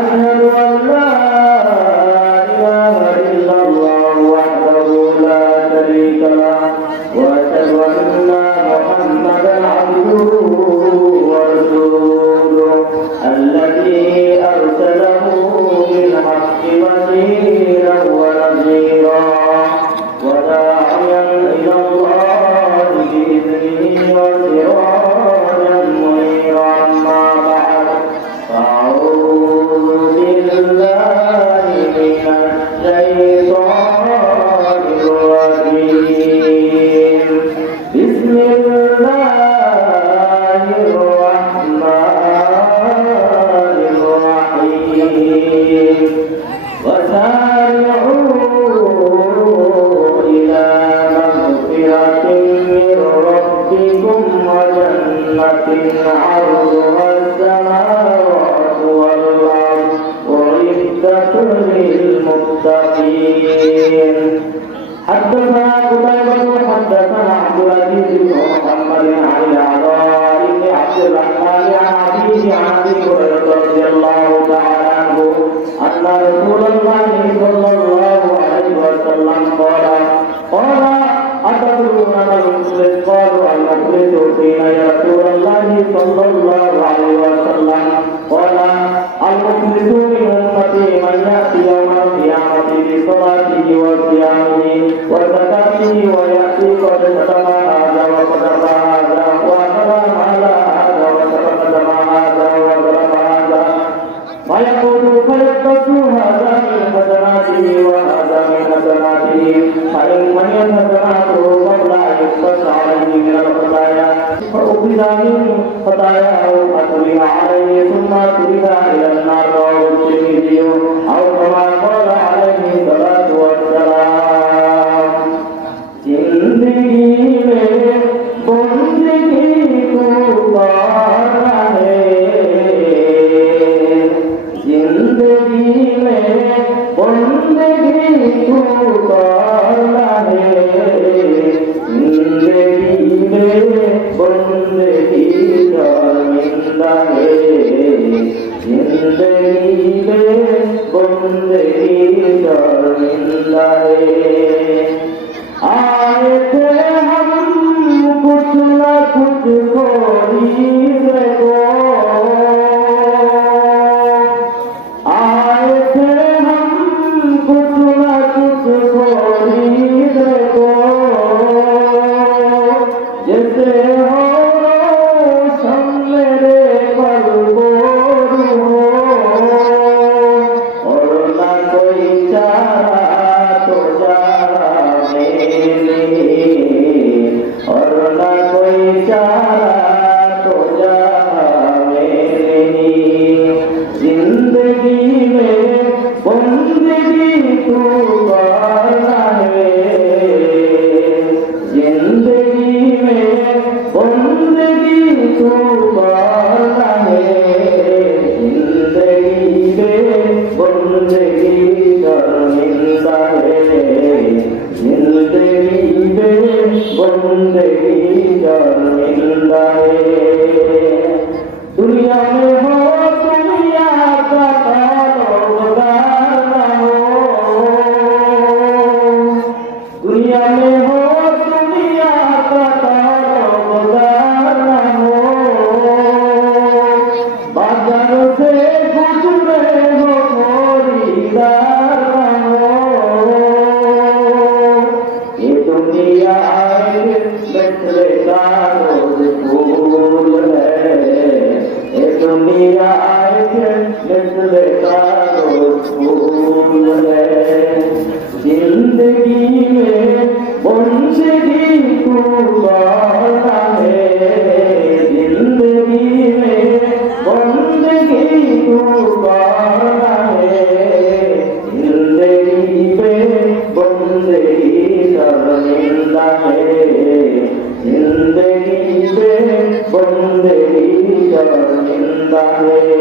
أشهد أن لا إله إلا الله وحده لا شريك له وأشهد أن محمدا عبده ورسوله الذي أرسله بالحق بشيرا ونذيرا وداعيا إلى الله بإذنه وسراجا منيرا أما بعد فأعوذ بالله من الشيطان الرجيم بسم الله الرحمن الرحيم وسارعوا إلى مغفرة من ربكم وجنة عرضها السماوات والأرض أعدت للمتقين حدثنا قتيبة حدثنا عبد العزيز بن محمد عن الأعضاء بن عبد الرحمن عن أبيه عن أبي هريرة رضي الله تعالى عنه أن رسول الله صلى الله عليه وسلم قال أتدرون ما المفلس؟ قالوا المفلس فينا يا رسول الله صلى الله عليه وسلم قال المفلس من أمتي من يأتي يوم القيامة بصلاته وصيامه وزكاته ويأتي قد شتم هذا وقدم هذا وحرم على هذا وسفك دم هذا وظلم هذا ويقول فيقتص هذا من حسناته وهذا من حسناته فإن من حسناته قبل أن يقتص عليه من الخطايا فأخذ من خطاياه فطرح عليه ثم طرح إلى النار رواه الترمذي أو كما قال عليه الصلاة والسلام जिंदगी में बंदगी को पाना है जिंदगी में बंदगी को पाना है जिंदगी में बंदगी का मिलना है जिंदगी में बंदगी का मिलना है आए थे हम कुछ न कुछ खोने को आए थे हम कुछ न कुछ खोने को जैसे हो रोशन मेरे पर बोल हो और न कोई चारा तो जारा और न कोई चारा तो मेरे जिंदगी में बंदगी तू करना है जिंदगी में बंदगी तू करना है जिंदगी में बंदगी कर मिलता है जिंदगी में बंदगी कर मिलता है दुनिया में हो दुनिया का कारोबार न हो दुनिया में हो दुनिया का कारोबार न हो बाजार से गुजरे हो खरीदार न हो ये दुनिया आए बिखरे का रोज फूल है ये दुनिया आए बिखरे का रोज फूल है जिंदगी में बंदगी तू करना है जिंदगी में बंदगी तू करना है जिंदगी में बंदगी कर मिलना है जिंदगी में बंदगी कर मिलना है